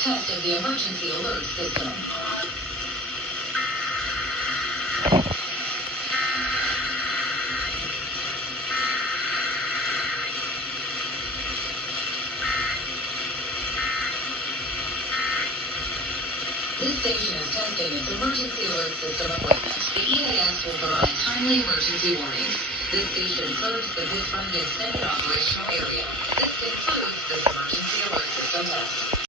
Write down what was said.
test of the emergency alert system. This station is testing its emergency alert system equipment. The EAS will provide timely emergency warnings. This station serves the Pittsburgh Extended Operational Area. This concludes this emergency alert system test.